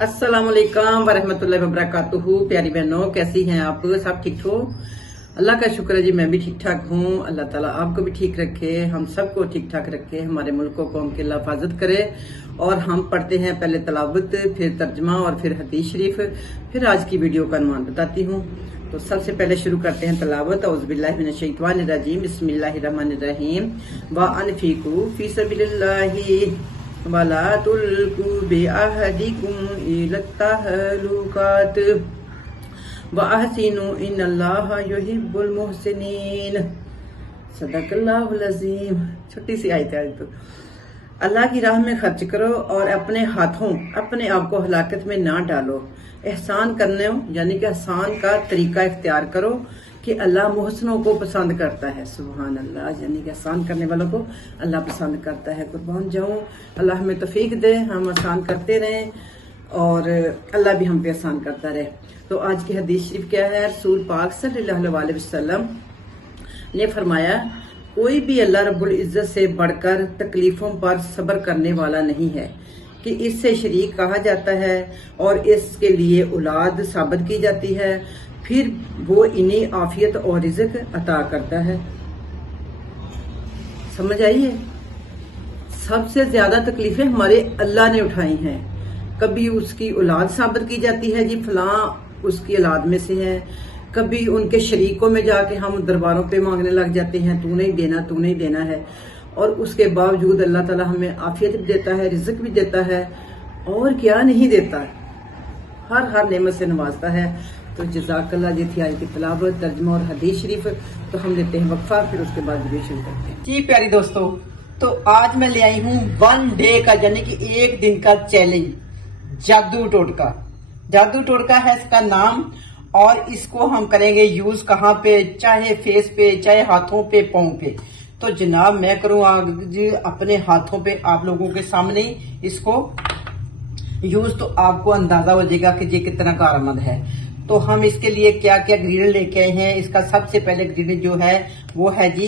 अस्सलाम वालेकुम वरहमतुल्लाहि वबरकातुहू। प्यारी बहनों, कैसी हैं आप? सब ठीक हो? अल्लाह का शुक्र है जी, मैं भी ठीक ठाक हूँ। अल्लाह ताला आपको भी ठीक रखे, हम सबको ठीक ठाक रखे, हमारे मुल्क को कौम की अल्लाह हिफाजत करे। और हम पढ़ते हैं पहले तलावत, फिर तर्जमा और फिर हदीस शरीफ, फिर आज की वीडियो का अनुमान बताती हूँ। तो सबसे पहले शुरू करते हैं तलावत। औज़ुबिल्लाहि मिनश्शैतानिर्रजीम, बिस्मिल्लाहिर्रहमानिर्रहीम। व अनफिकू फी सबीलिल्लाहि वला तुल्कू बिअहदिकुम इलत्तहलुकात व अहसिनु इन्नल्लाहा युहिब्बुल मुहसिनीन। सदकल्लाहुल अज़ीम। छोटी सी आयत है तो। अल्लाह की राह में खर्च करो और अपने हाथों अपने आप को हलाकत में ना डालो। एहसान करने यानी कि एहसान का तरीका इख्तियार करो कि अल्लाह मुहसनों को पसंद करता है। सुभान अल्लाह, यानी कि एहसान करने वालों को अल्लाह पसंद करता है। कुर्बान जाऊं, अल्लाह हमें तौफीक दे, हम एहसान करते रहें और अल्लाह भी हम पे एहसान करता रहे। तो आज की हदीस शरीफ क्या है? रसूल पाक सल्लल्लाहु अलैहि वसल्लम ने फरमाया, कोई भी अल्लाह रब्बुल इज्जत से बढ़कर तकलीफों पर सब्र करने वाला नहीं है कि इससे शरीक कहा जाता है और इसके लिए औलाद साबित की जाती है, फिर वो इन्हें आफियत और रिज़्क अता करता है। समझ आई है? सबसे ज्यादा तकलीफें हमारे अल्लाह ने उठाई हैं। कभी उसकी औलाद साबित की जाती है, जी फलां उसकी औलाद में से है। कभी उनके शरीकों में जाके हम दरबारों पे मांगने लग जाते हैं, तू नहीं देना, तू नहीं देना है। और उसके बावजूद अल्लाह ताला हमें आफियत भी देता है, रिज़्क भी देता है, और क्या नहीं देता है, हर नेमत से नवाजता है। तो जज़ाकल्लाह। ये थी आज की तिलावत, तर्जुमा और हदीस शरीफ। तो हम लेते हैं वक्फा, फिर उसके बाद वीडियो शुरू करते हैं। जी प्यारी दोस्तों, तो आज मैं ले आई हूँ 1 डे का यानी कि एक दिन का चैलेंज, जादू टोटका। जादू टोटका है इसका नाम, और इसको हम करेंगे यूज कहाँ पे, चाहे फेस पे, चाहे हाथों पे, पाँव पे। तो जनाब मैं करूँ आज अपने हाथों पे आप लोगों के सामने इसको यूज, तो आपको अंदाजा हो जाएगा कि ये कितना कारआमद है। तो हम इसके लिए क्या क्या इंग्रेडिएंट लेके आए हैं। इसका सबसे पहले इंग्रेडिएंट जो है वो है जी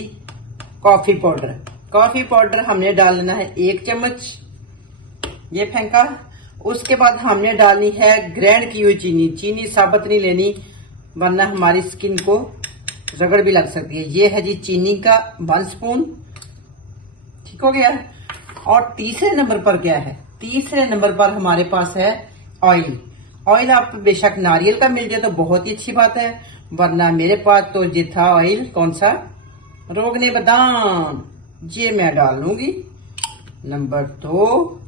कॉफी पाउडर। कॉफी पाउडर हमने डालना है 1 चम्मच, ये फेंका। उसके बाद हमने डालनी है ग्राइंड की हुई चीनी। चीनी साबुत नहीं लेनी वरना हमारी स्किन को रगड़ भी लग सकती है। ये है जी चीनी का 1 स्पून, ठीक हो गया। और तीसरे नंबर पर क्या है? तीसरे नंबर पर हमारे पास है ऑयल। ऑयल आप बेशक नारियल का मिल जाए तो बहुत ही अच्छी बात है, वरना मेरे पास तो ये था ऑयल, कौन सा, रोगने बादाम, ये मैं डाल लूंगी। नंबर 2,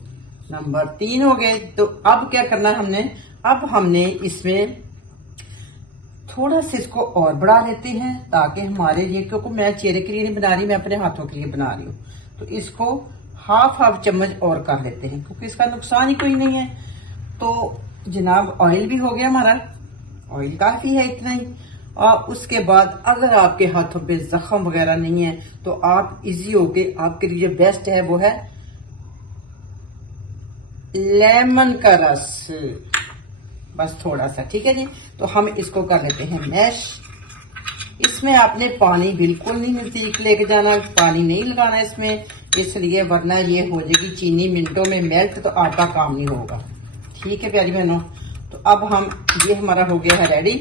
नंबर 3 हो गए। तो अब क्या करना है हमने? अब हमने इसमें थोड़ा सा इसको और बढ़ा लेते हैं ताकि हमारे ये, क्योंकि मैं चेहरे के लिए नहीं बना रही, मैं अपने हाथों के लिए बना रही हूँ। तो इसको हाफ चम्मच और कर लेते हैं क्योंकि इसका नुकसान ही कोई नहीं है। तो जनाब ऑयल भी हो गया हमारा, ऑयल काफी है इतना ही। और उसके बाद अगर आपके हाथों पे जख्म वगैरह नहीं है तो आप इजी हो के, आपके लिए बेस्ट है वो है लेमन का रस, बस थोड़ा सा, ठीक है जी। तो हम इसको कर लेते हैं मैश। इसमें आपने पानी बिल्कुल नहीं नजदीक लेके जाना, पानी नहीं लगाना इसमें, इसलिए वरना ये हो जाएगी चीनी मिनटों में मेल्ट, तो आपका काम नहीं होगा। ठीक है प्यारी बहनों, तो अब हम, ये हमारा हो गया है रेडी।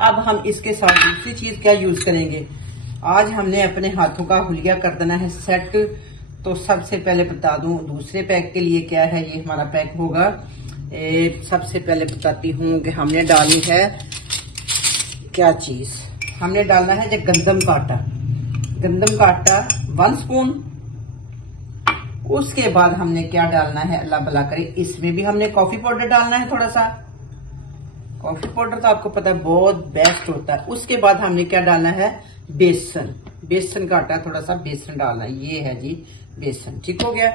अब हम इसके साथ दूसरी चीज क्या यूज करेंगे? आज हमने अपने हाथों का हुलिया कर देना है सेट। तो सबसे पहले बता दूं दूसरे पैक के लिए क्या है। ये हमारा पैक होगा, सबसे पहले बताती हूँ कि हमने डालनी है क्या चीज। हमने डालना है जो गंदम का आटा। गंदम का आटा 1 स्पून। उसके बाद हमने क्या डालना है, अल्लाह भला करे, इसमें भी हमने कॉफी पाउडर डालना है थोड़ा सा। कॉफी पाउडर तो आपको पता है बहुत बेस्ट होता है। उसके बाद हमने क्या डालना है, बेसन। बेसन का आटा, थोड़ा सा बेसन डालना है। ये है जी बेसन, ठीक हो गया।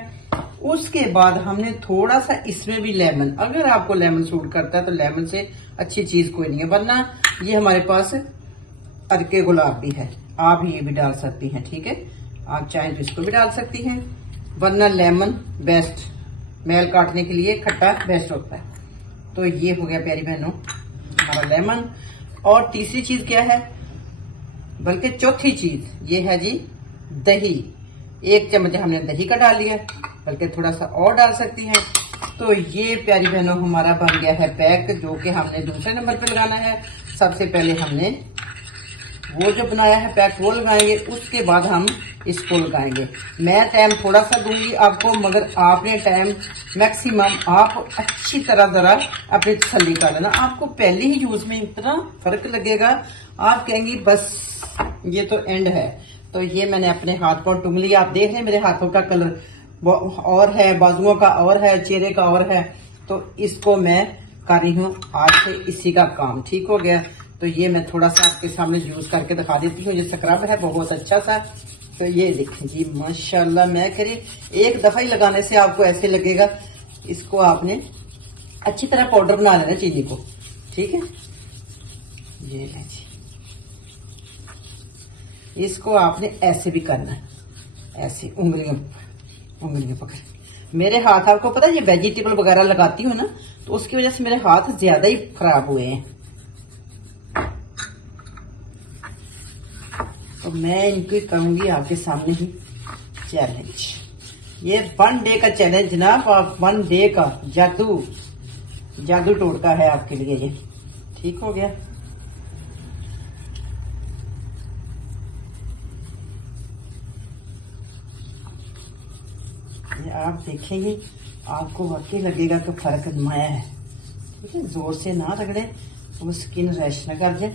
उसके बाद हमने थोड़ा सा इसमें भी लेमन, अगर आपको लेमन सूट करता है तो लेमन से अच्छी चीज कोई नहीं है, वरना ये हमारे पास अरके गुलाब भी है, आप ये भी डाल सकती हैं, ठीक है। आप चाहें तो इसको भी डाल सकती हैं, वरना लेमन बेस्ट, मैल काटने के लिए खट्टा बेस्ट होता है। तो ये हो गया प्यारी बहनों हमारा लेमन। और तीसरी चीज क्या है, बल्कि चौथी चीज, ये है जी दही। 1 चम्मच हमने दही का डाल लिया, बल्कि थोड़ा सा और डाल सकती हैं। तो ये प्यारी बहनों हमारा बन गया है पैक, जो कि हमने दूसरे नंबर पे लगाना है। सबसे पहले हमने वो जो बनाया है पैक वो लगाएंगे, उसके बाद हम इसको लगाएंगे। मैं टाइम थोड़ा सा दूंगी आपको, मगर आपने टाइम मैक्सिमम आप अच्छी तरह जरा अपनी तसल्ली कर लेना। आपको पहले ही यूज में इतना फर्क लगेगा, आप कहेंगी बस ये तो एंड है। तो ये मैंने अपने हाथ को टूंग लिया। आप देख रहे हैं मेरे हाथों का कलर और है, बाजुओं का और है, चेहरे का और है। तो इसको मैं कर रही हूँ आज से इसी का काम। ठीक हो गया। तो ये मैं थोड़ा सा आपके सामने यूज करके दिखा देती हूँ। ये स्क्रब है बहुत अच्छा सा। तो ये देखें जी माशाल्लाह, मैं कह रही एक दफा ही लगाने से आपको ऐसे लगेगा। इसको आपने अच्छी तरह पाउडर बना लेना चीनी को। ठीक है, ये ले जी। इसको आपने ऐसे भी करना है, ऐसे उंगलियों पकड़। मेरे हाथ आपको पता है ये वेजिटेबल वगैरह लगाती हूँ ना, तो उसकी वजह से मेरे हाथ ज्यादा ही खराब हुए हैं। तो मैं इनको करूंगी आपके सामने ही चैलेंज। ये 1 डे का चैलेंज ना, 1 डे का जादू टोटका है आपके लिए ये। ठीक हो गया। ये आप देखेंगे आपको वाकई लगेगा कि फर्क नुमाया है। ठीक है, जोर से ना रगड़े, वो स्किन रैश ना कर जाए।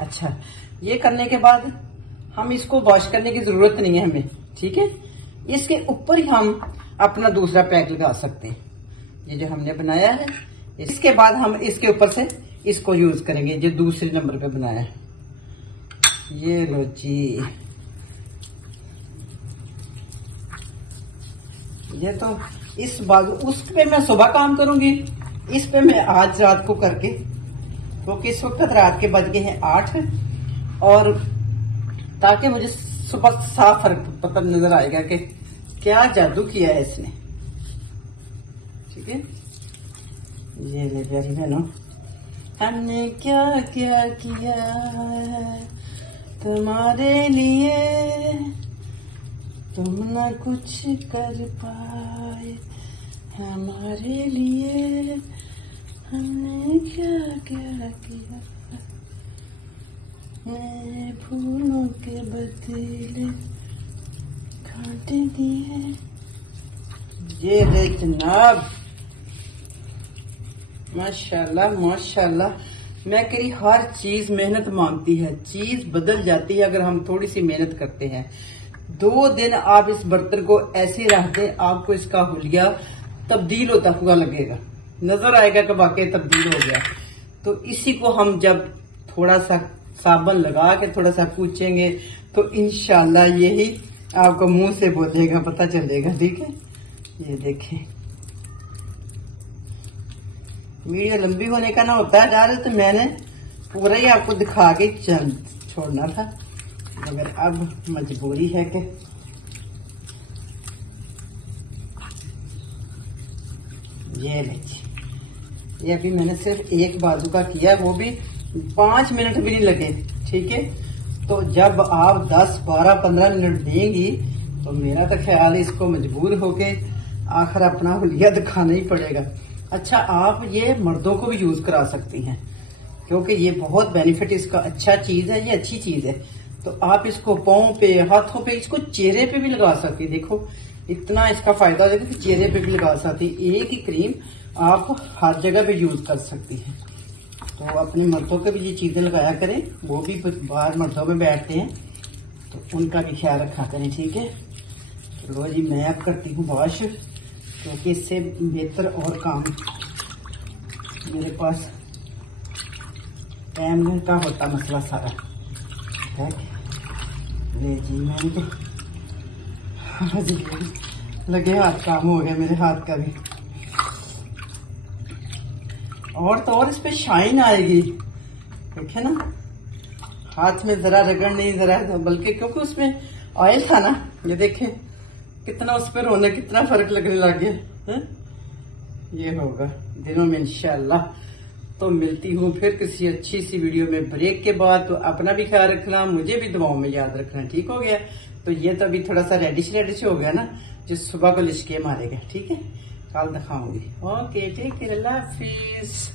अच्छा, ये करने के बाद हम इसको वॉश करने की जरूरत नहीं है हमें। ठीक है, इसके ऊपर ही हम अपना दूसरा पैक लगा सकते हैं, ये जो हमने बनाया है। इसके बाद हम इसके ऊपर से इसको यूज करेंगे जो दूसरे नंबर पे बनाया है। ये लो जी, ये तो इस बाजू उस पे मैं सुबह काम करूंगी, इस पे मैं आज रात को करके, क्योंकि इस वक्त रात के बज गए हैं 8, और ताकि मुझे सुबह साफ फर्क पता नजर आएगा कि क्या जादू किया है इसने। ठीक है, ये ले प्यारी बहनों, हमने क्या क्या किया तुम्हारे लिए, तुम न कुछ कर पाए हमारे लिए, हमने क्या क्या किया, मैं फूलों के बदले कांटे दिए। ये ले जनाब, माशाल्लाह माशाल्लाह। मैं कह रही हर चीज मेहनत मांगती है, चीज बदल जाती है अगर हम थोड़ी सी मेहनत करते हैं। 2 दिन आप इस बर्तन को ऐसे रख दें, आपको इसका हुलिया तब्दील होता हुआ लगेगा, नजर आएगा कि वाकई तब्दील हो गया। तो इसी को हम जब थोड़ा सा साबुन लगा के थोड़ा सा पूछेंगे तो इंशाल्लाह यही आपको मुंह से बोलेगा, पता चलेगा। ठीक है, ये देखें, वीडियो लंबी होने का ना होता है यार, तो मैंने पूरा ही आपको दिखा के छोड़ना था, मगर अब मजबूरी है कि ये लीजिए। ये अभी मैंने सिर्फ एक बाजू का किया, वो भी 5 मिनट भी नहीं लगे। ठीक है, तो जब आप 10, 12, 15 मिनट देंगी तो मेरा तो ख्याल है इसको मजबूर होके आखिर अपना हुलिया दिखाना ही पड़ेगा। अच्छा, आप ये मर्दों को भी यूज करा सकती हैं, क्योंकि ये बहुत बेनिफिट इसका अच्छा चीज है, ये अच्छी चीज है। तो आप इसको पाँव पे, हाथों पे, इसको चेहरे पे भी लगा सकती है। देखो इतना इसका फायदा है कि चेहरे पे भी लगा सकती है। एक ही क्रीम आप हर जगह पे यूज कर सकती हैं। तो अपने मर्दों के भी ये चीजें लगाया करें, वो भी बाहर मर्दों में बैठते हैं तो उनका भी ख्याल रखा करें। ठीक है, चलो जी, मैं अब करती हूँ वॉश, क्योंकि इससे बेहतर और काम मेरे पास टाइम का होता मसला सारा है। ले जी, मैंने तो लगे हाथ काम हो गया मेरे हाथ का भी, और तो और इस पे शाइन आएगी। देखे ना, हाथ में जरा रगड़ नहीं, जरा, बल्कि क्योंकि उसमें ऑयल था ना। ये देखे कितना उस पर रोने, कितना फर्क लगने लग गया है? ये होगा दिनों में इंशाल्लाह। तो मिलती हूँ फिर किसी अच्छी सी वीडियो में ब्रेक के बाद। तो अपना भी ख्याल रखना, मुझे भी दुआओं में याद रखना। ठीक हो गया। तो ये तो अभी थोड़ा सा रेडिश हो गया ना, जिस सुबह को लिशके मारे गए। ठीक है, कल दिखाऊंगी। ओके, टेक केयर, अल्लाह हाफिज।